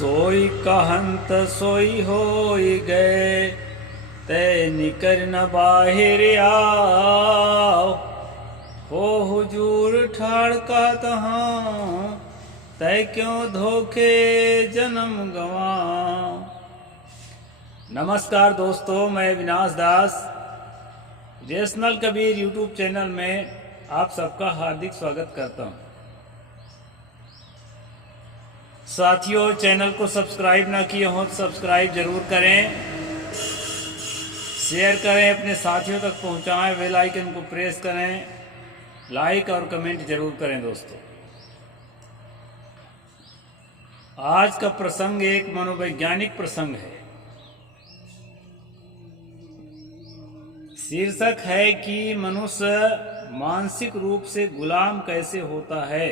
सोई कहंत सोई होई गए, तै निकर न बाहिर आओ। हो हुजूर ठाड़ का तहाँ, तै क्यों धोखे जन्म गवाओ। नमस्कार दोस्तों, मैं विनाश दास रेशनल कबीर यूट्यूब चैनल में आप सबका हार्दिक स्वागत करता हूँ। साथियों, चैनल को सब्सक्राइब ना किए हो तो सब्सक्राइब जरूर करें, शेयर करें, अपने साथियों तक पहुंचाएं, बेल आइकन को प्रेस करें, लाइक और कमेंट जरूर करें। दोस्तों, आज का प्रसंग एक मनोवैज्ञानिक प्रसंग है। शीर्षक है कि मनुष्य मानसिक रूप से गुलाम कैसे होता है।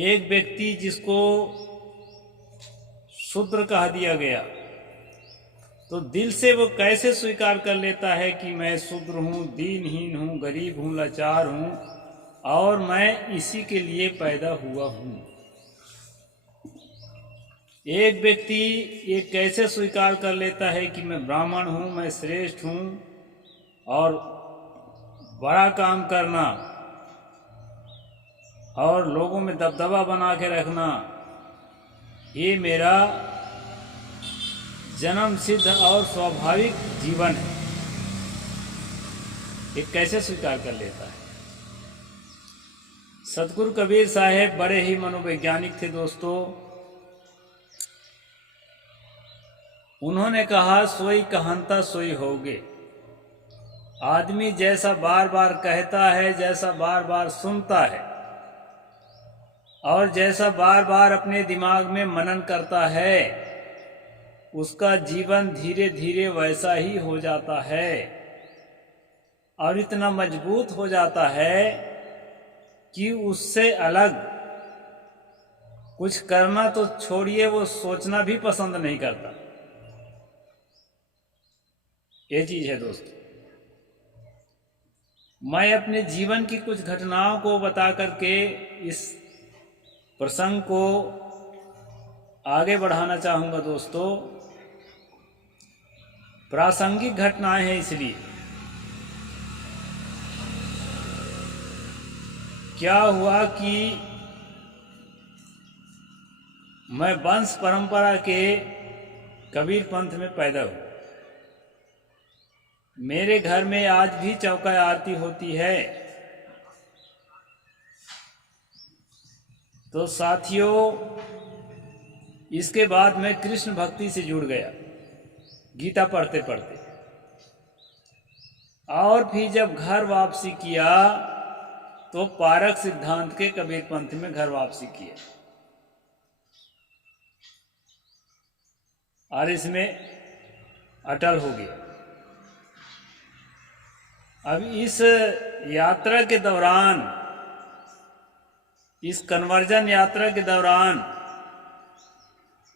एक व्यक्ति जिसको शूद्र कह दिया गया, तो दिल से वो कैसे स्वीकार कर लेता है कि मैं शूद्र हूँ, दीनहीन हूँ, गरीब हूँ, लाचार हूँ और मैं इसी के लिए पैदा हुआ हूँ। एक व्यक्ति ये कैसे स्वीकार कर लेता है कि मैं ब्राह्मण हूँ, मैं श्रेष्ठ हूँ और बड़ा काम करना और लोगों में दबदबा बना के रखना, ये मेरा जन्म सिद्ध और स्वाभाविक जीवन है। ये कैसे स्वीकार कर लेता है। सतगुरु कबीर साहब बड़े ही मनोवैज्ञानिक थे दोस्तों। उन्होंने कहा, सोई कहंता सोई होगे। आदमी जैसा बार बार कहता है, जैसा बार बार सुनता है और जैसा बार बार अपने दिमाग में मनन करता है, उसका जीवन धीरे धीरे वैसा ही हो जाता है और इतना मजबूत हो जाता है कि उससे अलग कुछ करना तो छोड़िए, वो सोचना भी पसंद नहीं करता। ये चीज है दोस्तों। मैं अपने जीवन की कुछ घटनाओं को बता करके इस प्रसंग को आगे बढ़ाना चाहूंगा दोस्तों। प्रासंगिक घटनाएं हैं, इसलिए क्या हुआ कि मैं वंश परंपरा के कबीर पंथ में पैदा हुआ। मेरे घर में आज भी चौका आरती होती है। तो साथियों, इसके बाद मैं कृष्ण भक्ति से जुड़ गया, गीता पढ़ते पढ़ते। और फिर जब घर वापसी किया तो पारक सिद्धांत के कबीर पंथ में घर वापसी किया और इसमें अटल हो गया। अब इस यात्रा के दौरान, इस कन्वर्जन यात्रा के दौरान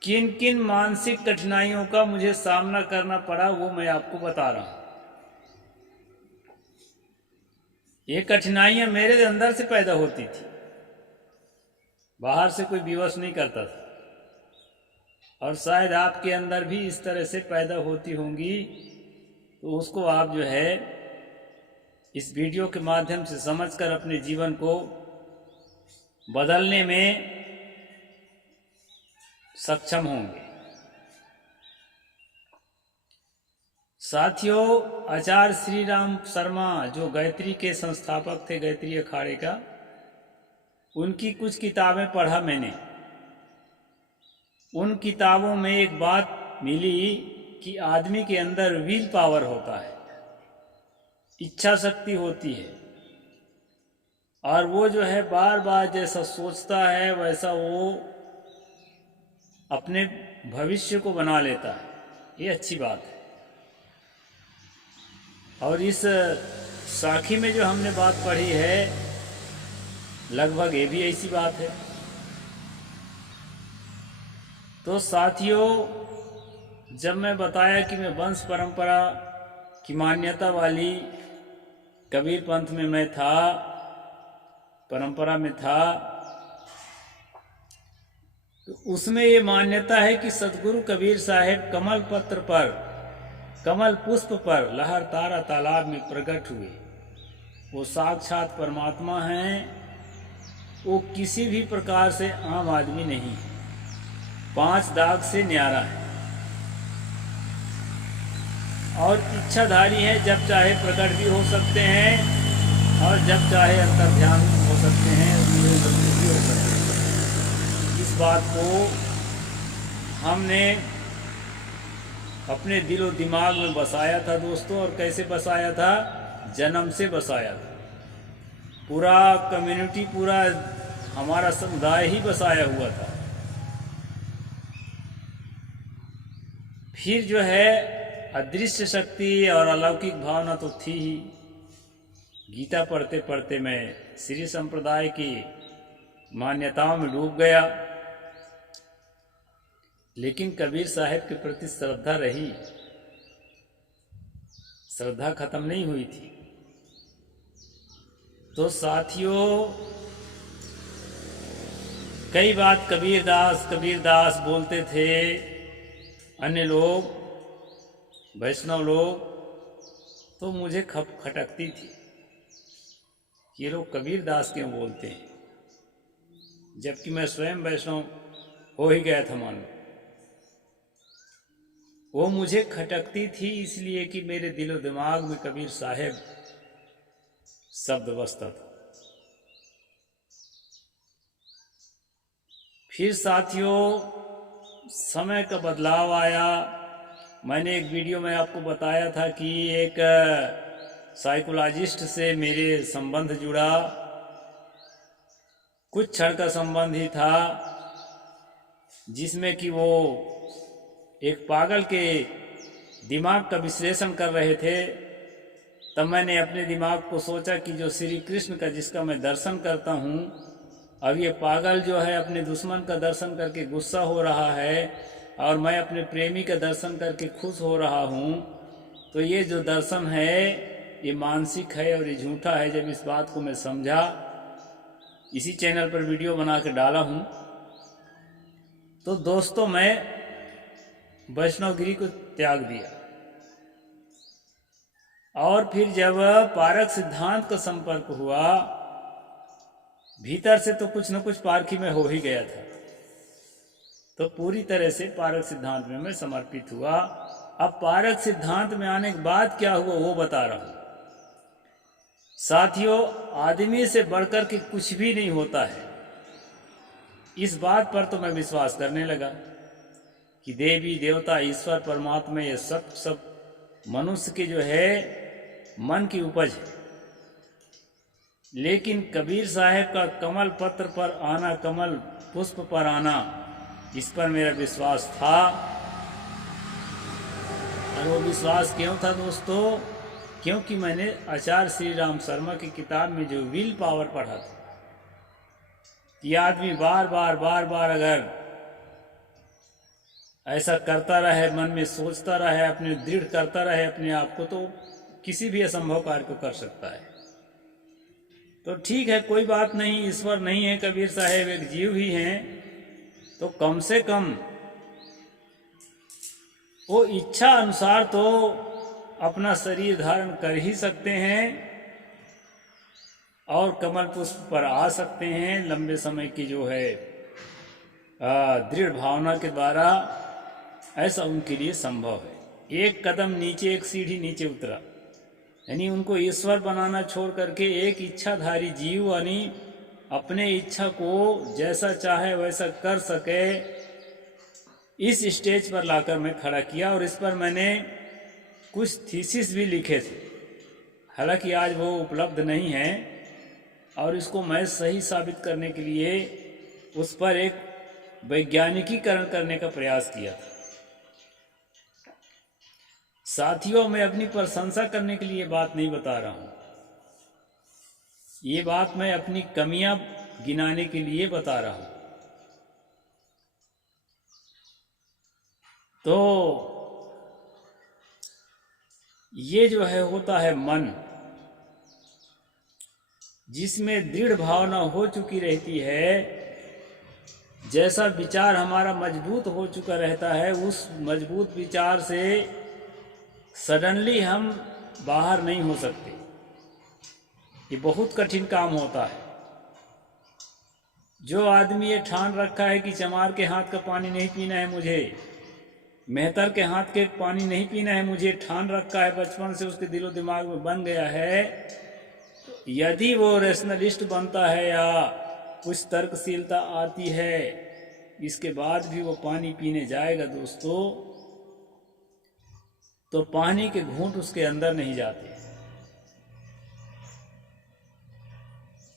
किन किन मानसिक कठिनाइयों का मुझे सामना करना पड़ा, वो मैं आपको बता रहा हूं। ये कठिनाइयां मेरे अंदर से पैदा होती थी, बाहर से कोई विवश नहीं करता था। और शायद आपके अंदर भी इस तरह से पैदा होती होंगी, तो उसको आप जो है इस वीडियो के माध्यम से समझकर अपने जीवन को बदलने में सक्षम होंगे। साथियों, आचार्य श्री राम शर्मा जो गायत्री के संस्थापक थे, गायत्री अखाड़े का, उनकी कुछ किताबें पढ़ा मैंने। उन किताबों में एक बात मिली कि आदमी के अंदर विल पावर होता है, इच्छा शक्ति होती है, और वो जो है बार बार जैसा सोचता है वैसा वो अपने भविष्य को बना लेता है। ये अच्छी बात है। और इस साखी में जो हमने बात पढ़ी है, लगभग ये भी ऐसी बात है। तो साथियों, जब मैं बताया कि मैं वंश परंपरा की मान्यता वाली कबीर पंथ में मैं था, परंपरा में था, तो उसमें ये मान्यता है कि सदगुरु कबीर साहब कमल पत्र पर, कमल पुष्प पर लहरतारा तालाब में प्रकट हुए। वो साक्षात परमात्मा हैं, वो किसी भी प्रकार से आम आदमी नहीं है, 5 दाग से न्यारा है और इच्छाधारी है। जब चाहे प्रकट भी हो सकते हैं और जब चाहे अंतर्ध्यान हो सकते हैं, भी हो सकते हैं। इस बात को हमने अपने दिलो दिमाग में बसाया था दोस्तों। और कैसे बसाया था? जन्म से बसाया था। पूरा कम्युनिटी, पूरा हमारा समुदाय ही बसाया हुआ था। फिर जो है अदृश्य शक्ति और अलौकिक भावना तो थी ही। गीता पढ़ते पढ़ते मैं श्री संप्रदाय की मान्यताओं में डूब गया, लेकिन कबीर साहब के प्रति श्रद्धा रही, श्रद्धा खत्म नहीं हुई थी। तो साथियों, कई बात कबीरदास कबीरदास बोलते थे अन्य लोग, वैष्णव लोग, तो मुझे खटकती थी। ये लोग कबीरदास क्यों बोलते हैं, जबकि मैं स्वयं वैष्णव हो ही गया था मानो। वो मुझे खटकती थी इसलिए कि मेरे दिलो दिमाग में कबीर साहब शब्द बसता था। फिर साथियों, समय का बदलाव आया। मैंने एक वीडियो में आपको बताया था कि एक साइकोलॉजिस्ट से मेरे संबंध जुड़ा। कुछ क्षण का संबंध ही था, जिसमें कि वो एक पागल के दिमाग का विश्लेषण कर रहे थे। तब मैंने अपने दिमाग को सोचा कि जो श्री कृष्ण का जिसका मैं दर्शन करता हूँ, अब ये पागल जो है अपने दुश्मन का दर्शन करके गुस्सा हो रहा है और मैं अपने प्रेमी का दर्शन करके खुश हो रहा हूँ, तो ये जो दर्शन है ये मानसिक है और ये झूठा है। जब इस बात को मैं समझा, इसी चैनल पर वीडियो बना के डाला हूँ। तो दोस्तों, मैं वैष्णवगिरी को त्याग दिया और फिर जब पारक सिद्धांत का संपर्क हुआ, भीतर से तो कुछ न कुछ पारखी में हो ही गया था, तो पूरी तरह से पारक सिद्धांत में मैं समर्पित हुआ। अब पारक सिद्धांत में आने के बाद क्या हुआ वो बता रहा हूं। साथियों, आदमी से बढ़कर के कुछ भी नहीं होता है। इस बात पर तो मैं विश्वास करने लगा कि देवी देवता ईश्वर परमात्मा ये सब मनुष्य के जो है मन की उपज है। लेकिन कबीर साहब का कमल पत्र पर आना, कमल पुष्प पर आना, इस पर मेरा विश्वास था। और वो विश्वास क्यों था दोस्तों? क्योंकि मैंने आचार्य श्री राम शर्मा की किताब में जो विल पावर पढ़ा था कि आदमी बार बार अगर ऐसा करता रहे, मन में सोचता रहे, अपने दृढ़ करता रहे अपने आप को, तो किसी भी असंभव कार्य को कर सकता है। तो ठीक है, कोई बात नहीं, ईश्वर नहीं है कबीर साहब, एक जीव ही हैं, तो कम से कम वो इच्छा अनुसार तो अपना शरीर धारण कर ही सकते हैं और कमल पुष्प पर आ सकते हैं। लंबे समय की जो है दृढ़ भावना के द्वारा ऐसा उनके लिए संभव है। एक कदम नीचे, एक सीढ़ी नीचे उतरा, यानी उनको ईश्वर बनाना छोड़ करके एक इच्छाधारी जीव, यानी अपने इच्छा को जैसा चाहे वैसा कर सके, इस स्टेज पर लाकर मैं खड़ा किया। और इस पर मैंने कुछ थीसिस भी लिखे थे, हालांकि आज वो उपलब्ध नहीं है, और इसको मैं सही साबित करने के लिए उस पर एक वैज्ञानिकीकरण करने का प्रयास किया था। साथियों, मैं अपनी प्रशंसा करने के लिए बात नहीं बता रहा हूं, ये बात मैं अपनी कमियां गिनाने के लिए बता रहा हूं। तो ये जो है होता है मन, जिसमें दृढ़ भावना हो चुकी रहती है, जैसा विचार हमारा मजबूत हो चुका रहता है, उस मजबूत विचार से सडनली हम बाहर नहीं हो सकते। ये बहुत कठिन काम होता है। जो आदमी ये ठान रखा है कि चमार के हाथ का पानी नहीं पीना है मुझे, मेहतर के हाथ के पानी नहीं पीना है मुझे, ठान रखा है, बचपन से उसके दिलो दिमाग में बन गया है, यदि वो रेशनलिस्ट बनता है या कुछ तर्कशीलता आती है, इसके बाद भी वो पानी पीने जाएगा दोस्तों, तो पानी के घूंट उसके अंदर नहीं जाते।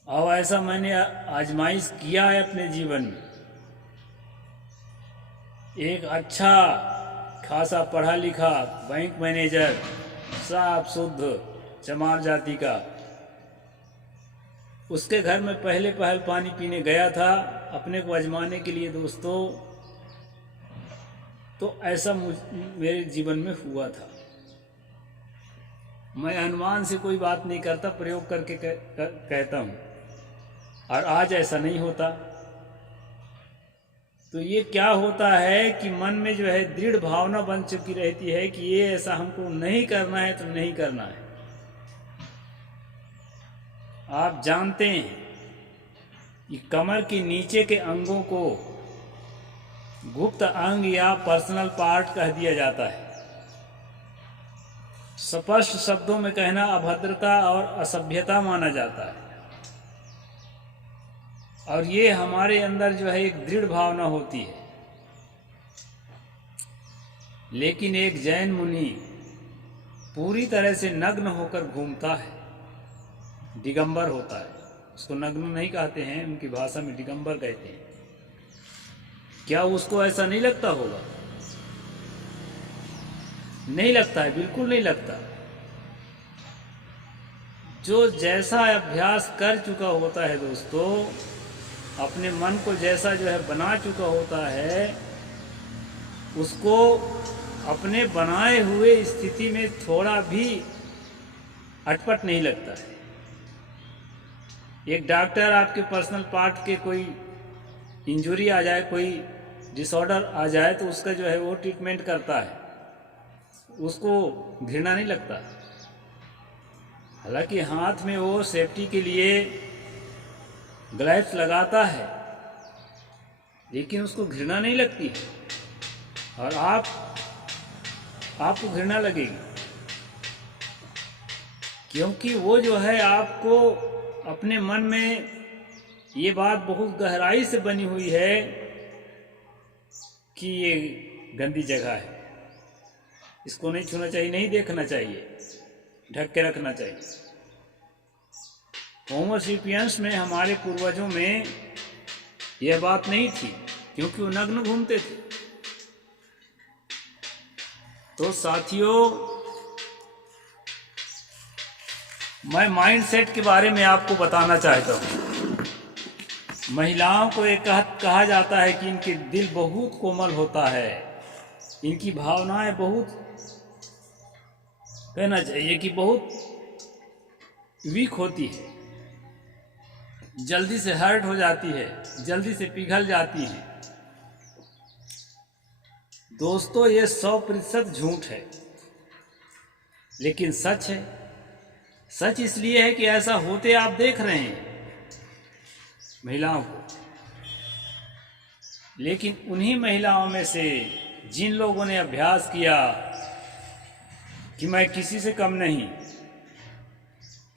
और ऐसा मैंने आजमाइश किया है अपने जीवन में। एक अच्छा खासा पढ़ा लिखा बैंक मैनेजर, साफ शुद्ध चमार जाति का, उसके घर में पहले पहल पानी पीने गया था अपने को आजमाने के लिए दोस्तों। तो ऐसा मेरे जीवन में हुआ था। मैं अनुमान से कोई बात नहीं करता, प्रयोग करके कहता हूँ, और आज ऐसा नहीं होता। तो ये क्या होता है कि मन में जो है दृढ़ भावना बन चुकी रहती है कि ये ऐसा हमको नहीं करना है तो नहीं करना है। आप जानते हैं कि कमर के नीचे के अंगों को गुप्त अंग या पर्सनल पार्ट कह दिया जाता है। स्पष्ट शब्दों में कहना अभद्रता और असभ्यता माना जाता है। और ये हमारे अंदर जो है एक दृढ़ भावना होती है। लेकिन एक जैन मुनि पूरी तरह से नग्न होकर घूमता है, दिगंबर होता है। उसको नग्न नहीं कहते हैं, उनकी भाषा में दिगंबर कहते हैं। क्या उसको ऐसा नहीं लगता होगा? नहीं लगता है, बिल्कुल नहीं लगता। जो जैसा अभ्यास कर चुका होता है दोस्तों, अपने मन को जैसा जो है बना चुका होता है, उसको अपने बनाए हुए स्थिति में थोड़ा भी अटपट नहीं लगता है। एक डॉक्टर आपके पर्सनल पार्ट के कोई इंजरी आ जाए, कोई डिसऑर्डर आ जाए, तो उसका जो है वो ट्रीटमेंट करता है, उसको घृणा नहीं लगता। हालांकि हाथ में वो सेफ्टी के लिए ग्लव्स लगाता है, लेकिन उसको घृणा नहीं लगती है। और आपको घृणा लगेगी, क्योंकि वो जो है आपको अपने मन में ये बात बहुत गहराई से बनी हुई है कि ये गंदी जगह है, इसको नहीं छूना चाहिए, नहीं देखना चाहिए, ढक के रखना चाहिए। होमो सेपियंस में हमारे पूर्वजों में यह बात नहीं थी, क्योंकि वो नग्न घूमते थे। तो साथियों, मैं माइंडसेट के बारे में आपको बताना चाहता हूँ। महिलाओं को एक कहा जाता है कि इनके दिल बहुत कोमल होता है, इनकी भावनाएं बहुत, कहना चाहिए कि बहुत वीक होती है, जल्दी से हर्ट हो जाती है, जल्दी से पिघल जाती है। दोस्तों, ये 100% झूठ है, लेकिन सच है। सच इसलिए है कि ऐसा होते आप देख रहे हैं महिलाओं को। लेकिन उन्हीं महिलाओं में से जिन लोगों ने अभ्यास किया कि मैं किसी से कम नहीं,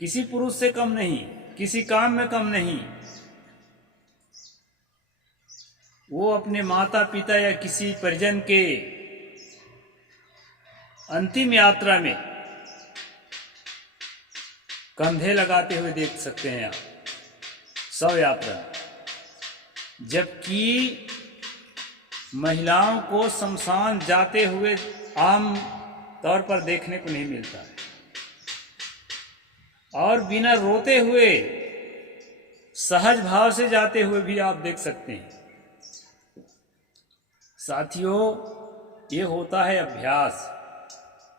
किसी पुरुष से कम नहीं, किसी काम में कम नहीं, वो अपने माता पिता या किसी परिजन के अंतिम यात्रा में कंधे लगाते हुए देख सकते हैं आप, शव यात्रा। जबकि महिलाओं को शमशान जाते हुए आम तौर पर देखने को नहीं मिलता है, और बिना रोते हुए सहज भाव से जाते हुए भी आप देख सकते हैं। साथियों, ये होता है अभ्यास,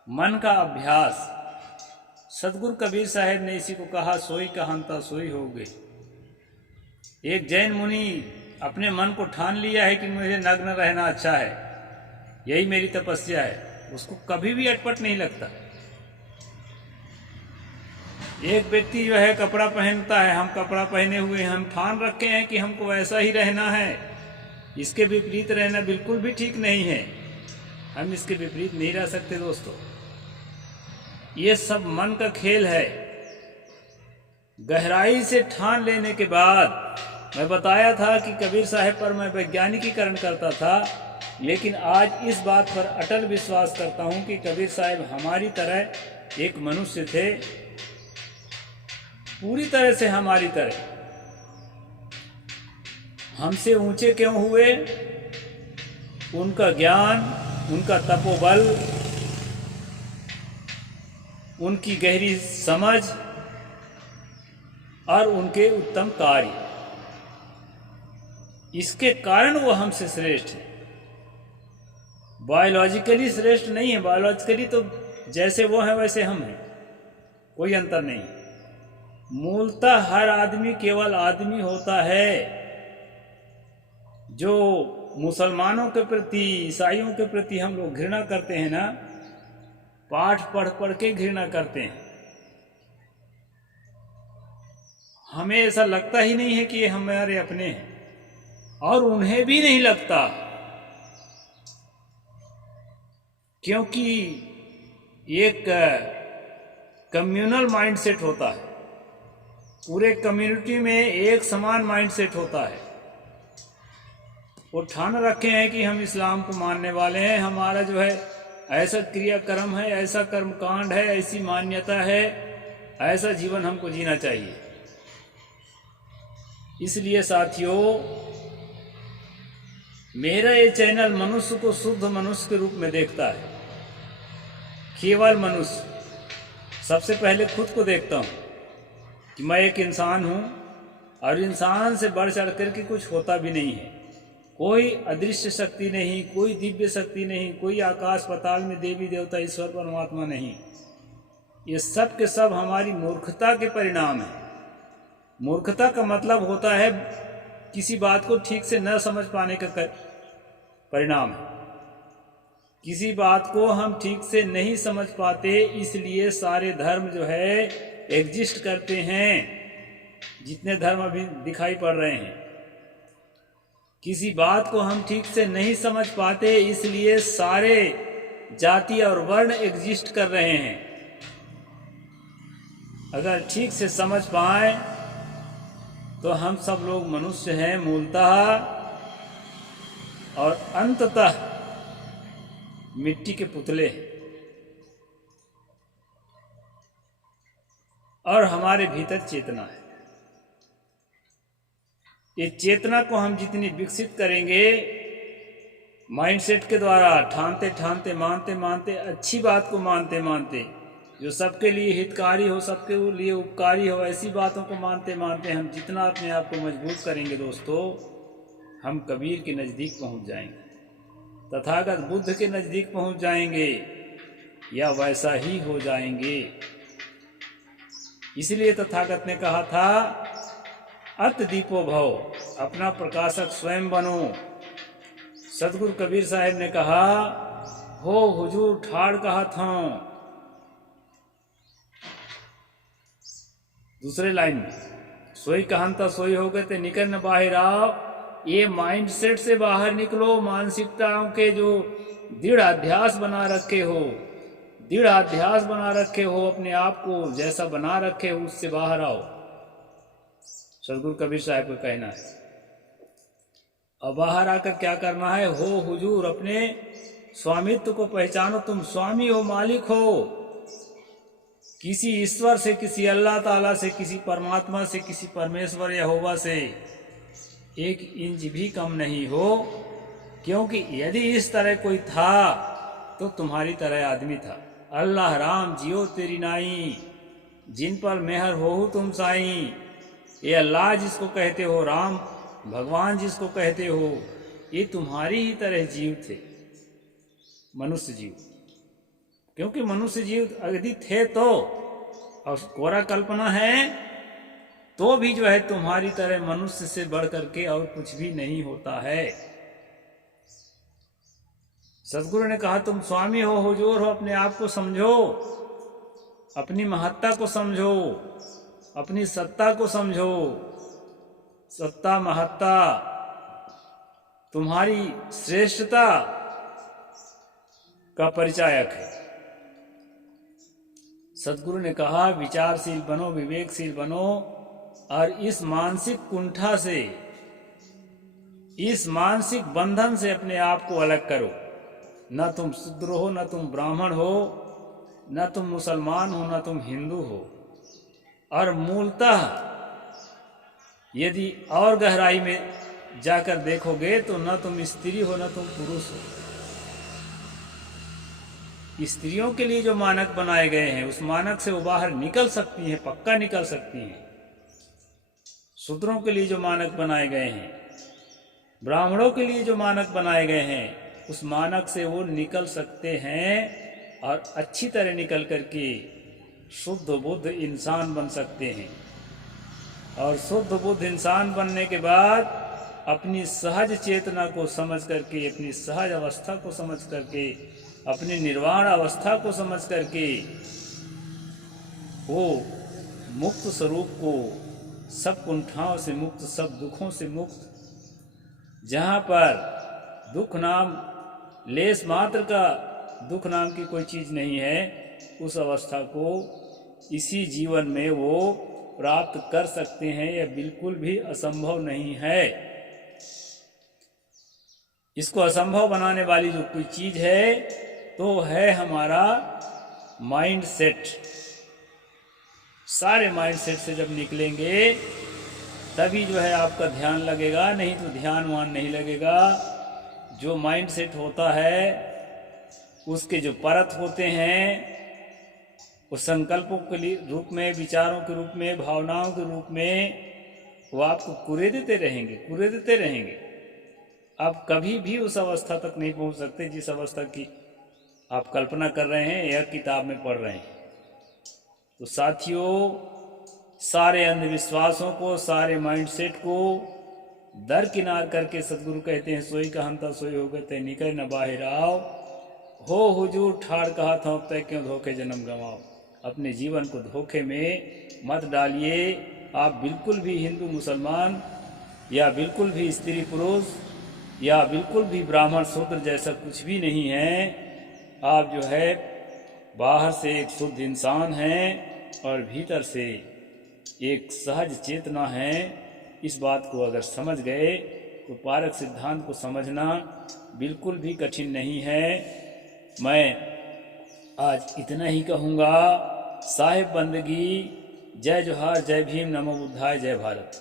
मन का अभ्यास। सदगुरु कबीर साहब ने इसी को कहा, सोई कहनता सोई हो गए। एक जैन मुनि अपने मन को ठान लिया है कि मुझे नग्न रहना अच्छा है, यही मेरी तपस्या है, उसको कभी भी अटपट नहीं लगता। एक व्यक्ति जो है कपड़ा पहनता है, हम कपड़ा पहने हुए हैं, हम ठान रखे हैं कि हमको वैसा ही रहना है, इसके विपरीत रहना बिल्कुल भी ठीक नहीं है। हम इसके विपरीत नहीं रह सकते दोस्तों। ये सब मन का खेल है। गहराई से ठान लेने के बाद, मैं बताया था कि कबीर साहब पर मैं वैज्ञानिकीकरण करता था, लेकिन आज इस बात पर अटल विश्वास करता हूं कि कबीर साहब हमारी तरह एक मनुष्य थे, पूरी तरह से हमारी तरह। हमसे ऊंचे क्यों हुए? उनका ज्ञान, उनका तपोबल, उनकी गहरी समझ और उनके उत्तम कार्य, इसके कारण वो हमसे श्रेष्ठ है। बायोलॉजिकली श्रेष्ठ नहीं है। बायोलॉजिकली तो जैसे वो है वैसे हम हैं, कोई अंतर नहीं। मूलतः हर आदमी केवल आदमी होता है। जो मुसलमानों के प्रति, ईसाइयों के प्रति हम लोग घृणा करते हैं ना, पाठ पढ़ पढ़ के घृणा करते हैं। हमें ऐसा लगता ही नहीं है कि ये हमारे अपने हैं, और उन्हें भी नहीं लगता, क्योंकि एक कम्युनल माइंडसेट होता है। पूरे कम्युनिटी में एक समान माइंडसेट होता है। वो ठान रखे हैं कि हम इस्लाम को मानने वाले हैं, हमारा जो है ऐसा क्रियाक्रम है, ऐसा कर्मकांड है, ऐसी मान्यता है, ऐसा जीवन हमको जीना चाहिए। इसलिए साथियों, मेरा ये चैनल मनुष्य को शुद्ध मनुष्य के रूप में देखता है। केवल मनुष्य। सबसे पहले खुद को देखता हूँ कि मैं एक इंसान हूँ, और इंसान से बढ़ चढ़ कर के कुछ होता भी नहीं है। कोई अदृश्य शक्ति नहीं, कोई दिव्य शक्ति नहीं, कोई आकाश पाताल में देवी देवता ईश्वर परमात्मा नहीं। ये सब के सब हमारी मूर्खता के परिणाम है। मूर्खता का मतलब होता है किसी बात को ठीक से न समझ पाने का परिणाम है। किसी बात को हम ठीक से नहीं समझ पाते, इसलिए सारे धर्म जो है एग्जिस्ट करते हैं, जितने धर्म अभी दिखाई पड़ रहे हैं। किसी बात को हम ठीक से नहीं समझ पाते, इसलिए सारे जाति और वर्ण एग्जिस्ट कर रहे हैं। अगर ठीक से समझ पाए तो हम सब लोग मनुष्य हैं मूलतः, और अंततः मिट्टी के पुतले हैं। और हमारे भीतर चेतना है। ये चेतना को हम जितनी विकसित करेंगे, माइंडसेट के द्वारा ठानते ठानते, मानते मानते, अच्छी बात को मानते मानते, जो सबके लिए हितकारी हो, सबके लिए उपकारी हो, ऐसी बातों को मानते मानते हम जितना अपने आप को मजबूत करेंगे दोस्तों, हम कबीर के नज़दीक पहुंच जाएंगे, तथागत बुद्ध के नज़दीक पहुंच जाएंगे, या वैसा ही हो जाएंगे। इसलिए तथागत ने कहा था, अत दीपो भव, अपना प्रकाशक स्वयं बनो। सदगुरु कबीर साहब ने कहा, हो हुजूर ठाड़ कहा था। दूसरे लाइन में, सोई कहनता सोई हो गए ते निकल न बाहर आओ। ये माइंडसेट से बाहर निकलो, मानसिकताओं के जो दृढ़ अध्यास बना रखे हो, दृढ़ अध्यास बना रखे हो, अपने आप को जैसा बना रखे हो, उससे बाहर आओ। सदगुरु कबीर साहब का कहना है। और बाहर आकर क्या करना है? हो हुजूर, अपने स्वामित्व को पहचानो। तुम स्वामी हो, मालिक हो। किसी ईश्वर से, किसी अल्लाह ताला से, किसी परमात्मा से, किसी परमेश्वर यहोवा से एक इंच भी कम नहीं हो, क्योंकि यदि इस तरह कोई था तो तुम्हारी तरह आदमी था। अल्लाह राम जियो तेरी नाई, जिन पर मेहर हो तुम साईं। ये अल्लाह जिसको कहते हो, राम भगवान जिसको कहते हो, ये तुम्हारी ही तरह जीव थे, मनुष्य जीव। क्योंकि मनुष्य जीव यदि थे तो, और कोरा कल्पना है तो भी जो है तुम्हारी तरह मनुष्य से बढ़ करके और कुछ भी नहीं होता है। सदगुरु ने कहा तुम स्वामी हो, हुजूर हो, अपने आप को समझो, अपनी महत्ता को समझो, अपनी सत्ता को समझो। सत्ता महत्ता तुम्हारी श्रेष्ठता का परिचायक है। सदगुरु ने कहा विचारशील बनो, विवेकशील बनो और इस मानसिक कुंठा से, इस मानसिक बंधन से अपने आप को अलग करो। न तुम शूद्र हो, न तुम ब्राह्मण हो, न तुम मुसलमान हो, न तुम हिंदू हो। और मूलतः यदि और गहराई में जाकर देखोगे तो न तुम स्त्री हो, न तुम पुरुष हो। स्त्रियों के लिए जो मानक बनाए गए हैं उस मानक से वो बाहर निकल सकती हैं, पक्का निकल सकती हैं। शूद्रों के लिए जो मानक बनाए गए हैं, ब्राह्मणों के लिए जो मानक बनाए गए हैं, उस मानक से वो निकल सकते हैं और अच्छी तरह निकल करके शुद्ध बुद्ध इंसान बन सकते हैं। और शुद्ध बुद्ध इंसान बनने के बाद अपनी सहज चेतना को समझ करके, अपनी सहज अवस्था को समझ करके, अपनी निर्वाण अवस्था को समझ करके वो मुक्त स्वरूप को, सब कुंठाओं से मुक्त, सब दुखों से मुक्त, जहाँ पर दुख नाम, लेस मात्र का दुख नाम की कोई चीज़ नहीं है, उस अवस्था को इसी जीवन में वो प्राप्त कर सकते हैं। यह बिल्कुल भी असंभव नहीं है। इसको असंभव बनाने वाली जो कोई चीज़ है तो है हमारा माइंड सेट। सारे माइंड सेट से जब निकलेंगे तभी जो है आपका ध्यान लगेगा, नहीं तो ध्यान वान नहीं लगेगा। जो माइंड सेट होता है उसके जो परत होते हैं वो संकल्पों के रूप में, विचारों के रूप में, भावनाओं के रूप में वो आपको कुरेदते रहेंगे, कुरेदते रहेंगे। आप कभी भी उस अवस्था तक नहीं पहुंच सकते जिस अवस्था की आप कल्पना कर रहे हैं या किताब में पढ़ रहे हैं। तो साथियों, सारे अंधविश्वासों को, सारे माइंडसेट को दरकिनार करके सदगुरु कहते हैं सोई कहता सोई हो गए, निकल न बाहर आओ, हो हुजूर ठाड़ कहा था अब तक क्यों धोखे जन्म गंवाओ। अपने जीवन को धोखे में मत डालिए। आप बिल्कुल भी हिंदू मुसलमान या बिल्कुल भी स्त्री पुरुष या बिल्कुल भी ब्राह्मण शूद्र जैसा कुछ भी नहीं है। आप जो है बाहर से एक शुद्ध इंसान हैं और भीतर से एक सहज चेतना है। इस बात को अगर समझ गए तो पारक सिद्धांत को समझना बिल्कुल भी कठिन नहीं है। मैं आज इतना ही कहूँगा। साहिब बंदगी, जय जोहार, जय भीम, नमो बुद्धाय, जय भारत।